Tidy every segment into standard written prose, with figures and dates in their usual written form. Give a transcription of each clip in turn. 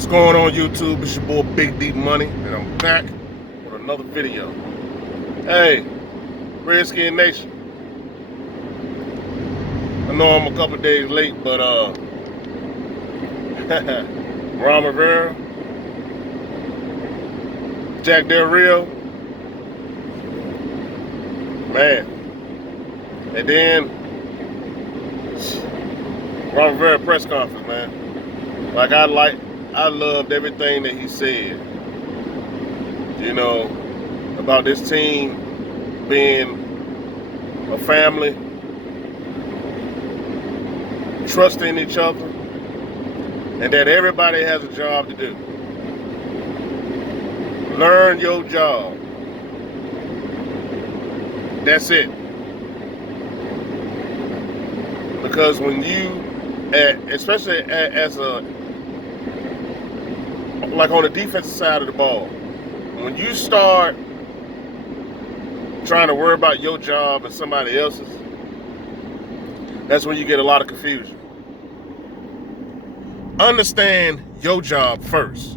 What's going on YouTube? It's your boy Big Deep Money, and I'm back with another video. Hey, Redskins Nation. I know I'm a couple days late, but Ron Rivera, Jack Del Rio, man. And then Ron Rivera press conference, man. I loved everything that he said. You know, about this team being a family, trusting each other, and that everybody has a job to do. Learn your job. That's it. Because when you, especially as a, like on the defensive side of the ball, when you start trying to worry about your job and somebody else's, that's when you get a lot of confusion. Understand your job first,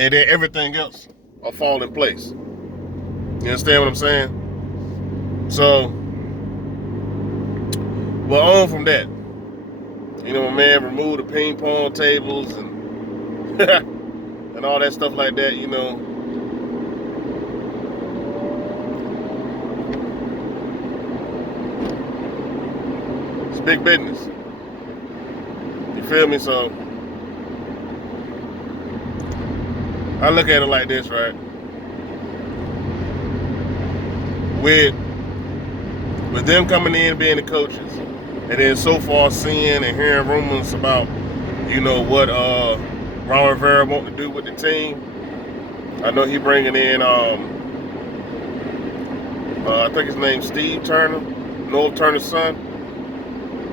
and then everything else will fall in place. You understand what I'm saying? So, well, on from that, you know, my man removed the ping pong tables and and all that stuff like that, you know. It's big business. You feel me? So, I look at it like this, right? With them coming in being the coaches, and then so far seeing and hearing rumors about, you know, what Ron Rivera want to do with the team. I know he bringing in I think his name's Steve Turner, North Turner's son.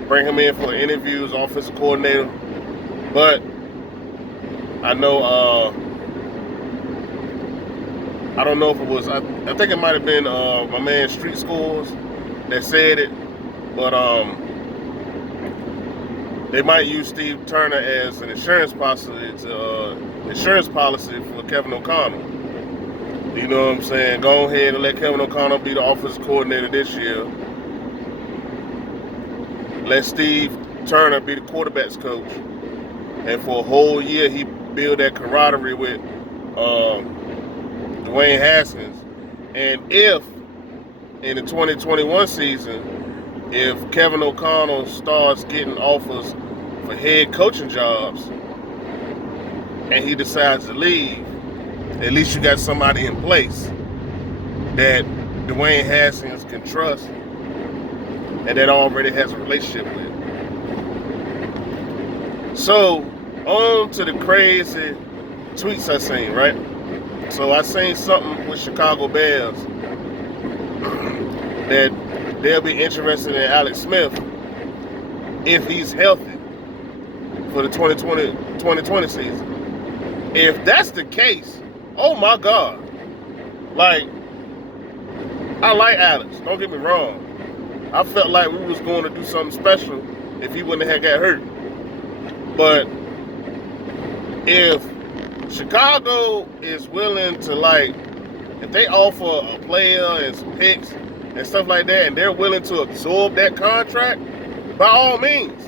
Bring him in for interviews, offensive coordinator. But I know I don't know if it was, I think it might have been my man Street Scores that said it, but they might use Steve Turner as an insurance policy for Kevin O'Connell. You know what I'm saying? Go ahead and let Kevin O'Connell be the offensive coordinator this year. Let Steve Turner be the quarterback's coach, and for a whole year he build that camaraderie with Dwayne Haskins. And if in the 2021 season, if Kevin O'Connell starts getting offers for head coaching jobs and he decides to leave, at least you got somebody in place that Dwayne Haskins can trust and that already has a relationship with. So, on to the crazy tweets I seen, right? So I seen something with Chicago Bears that they'll be interested in Alex Smith if he's healthy for the 2020 season. If that's the case, oh my God. Like, I like Alex, don't get me wrong. I felt like we was going to do something special if he wouldn't have got hurt. But if Chicago is willing to, like, if they offer a player and some picks and stuff like that, and they're willing to absorb that contract, by all means,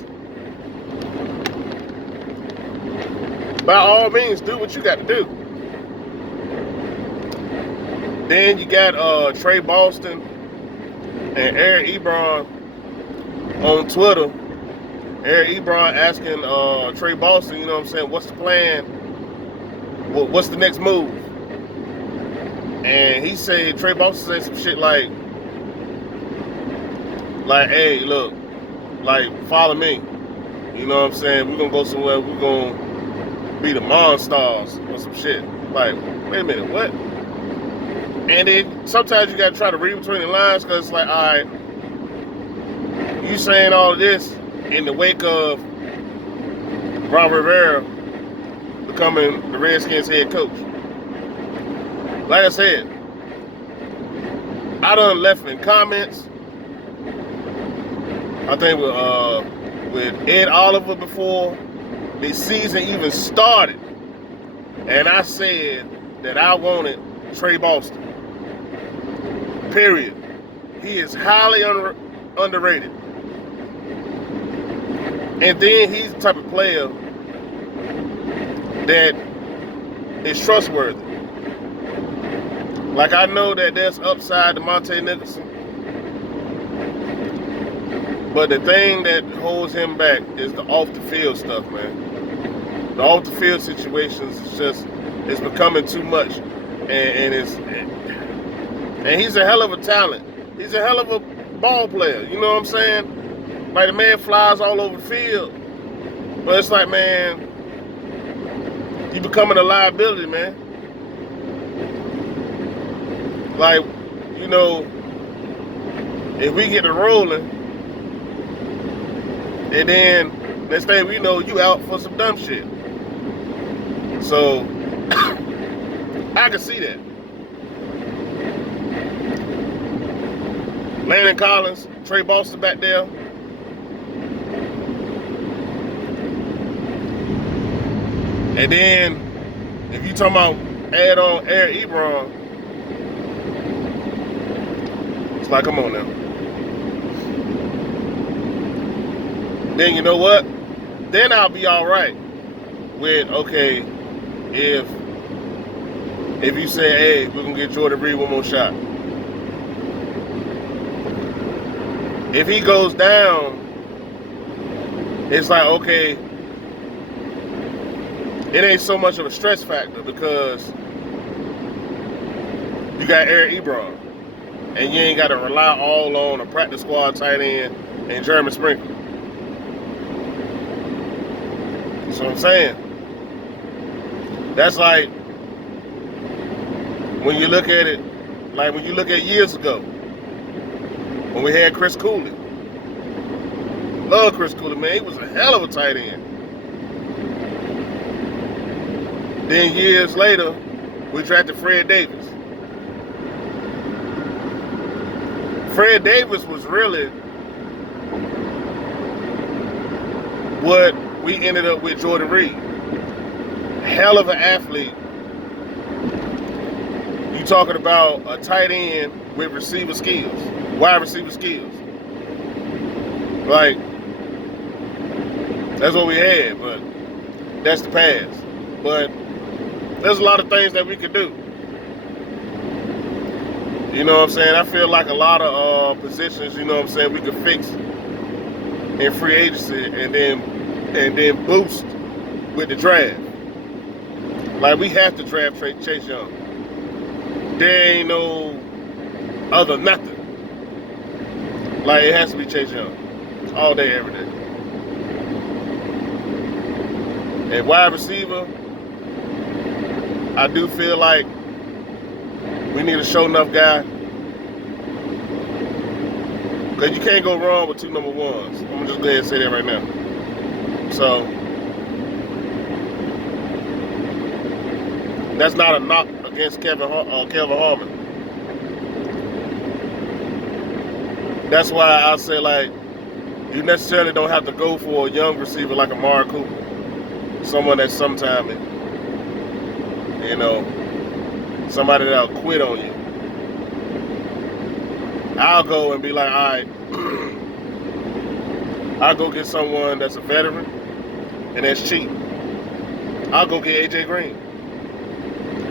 do what you got to do. Then you got Trey Boston and Eric Ebron on Twitter. Eric Ebron asking Trey Boston, you know what I'm saying, what's the plan? What's the next move? And he said, Trey Boston said some shit like, hey, look, like, follow me. You know what I'm saying? We're going to go somewhere, we're going to be the Monstars or some shit. Like, wait a minute, what? And then sometimes you got to try to read between the lines, because it's like, all right, you saying all of this in the wake of Ron Rivera becoming the Redskins head coach. Like I said, I done left in comments. I think with with Ed Oliver before the season even started. And I said that I wanted Trey Boston. Period. He is highly underrated. And then he's the type of player that is trustworthy. Like, I know that there's upside to Monte Nicholson, but the thing that holds him back is the off-the-field stuff, man. The off-the-field situations is just, it's becoming too much. And he's a hell of a talent. He's a hell of a ball player, you know what I'm saying? Like, the man flies all over the field. But it's like, man, you becoming a liability, man. Like, you know, if we get it rolling, and then next thing we know, you out for some dumb shit. So, I can see that. Landon Collins, Trey Boston back there. And then, if you talking about add on Eric Ebron, it's like, come on now. Then you know what? Then I'll be all right with, okay, if you say, hey, we're going to get Jordan Reed one more shot. If he goes down, it's like, okay, it ain't so much of a stress factor because you got Eric Ebron, and you ain't got to rely all on a practice squad tight end and Jeremy Sprinkle. That's what I'm saying. That's like, when you look at it, like when you look at years ago, when we had Chris Cooley. Love Chris Cooley, man. He was a hell of a tight end. Then years later, we drafted Fred Davis. Fred Davis was really what we ended up with Jordan Reed. Hell of an athlete. You talking about a tight end with receiver skills, wide receiver skills. Like, that's what we had, but that's the past. But there's a lot of things that we could do. You know what I'm saying? I feel like a lot of positions, you know what I'm saying, we could fix in free agency and then boost with the draft. Like, we have to draft Chase Young. There ain't no other nothing. Like, it has to be Chase Young. All day, every day. And wide receiver, I do feel like we need a show enough guy. Because you can't go wrong with two number ones. I'm going to just go ahead and say that right now. So, that's not a knock against Kevin Harmon. That's why I say, like, you necessarily don't have to go for a young receiver like Amari Cooper. Someone that's sometime, you know, somebody that'll quit on you. I'll go and be like, all right, I'll go get someone that's a veteran and that's cheap. I'll go get AJ Green.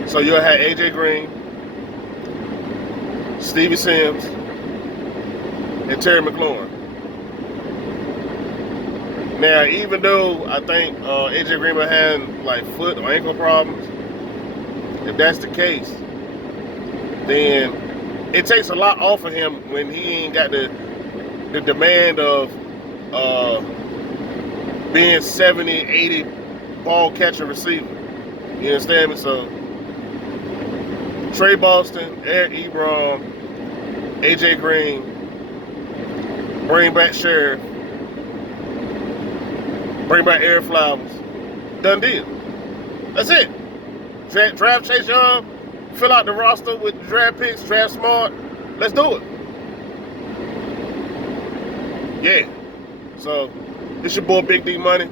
So you'll have AJ Green, Stevie Sims, and Terry McLaurin. Now, even though I think AJ Green had like foot or ankle problems, if that's the case, then it takes a lot off of him when he ain't got the demand of being 70, 80 ball catcher receiver. You understand me? So, Trey Boston, Eric Ebron, AJ Green, bring back Sheriff, bring back Eric Flowers. Done deal. That's it. Draft Chase Young, fill out the roster with draft picks, draft smart. Let's do it. Yeah. So, This your boy Big D Money.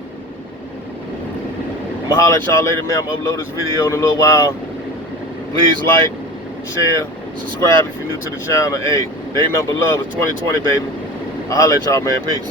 I'm gonna holler at y'all later, man. I'm gonna upload this video in a little while. Please like, share, subscribe if you're new to the channel. Hey, they number love is 2020, baby. I'll holler at y'all, man. Peace.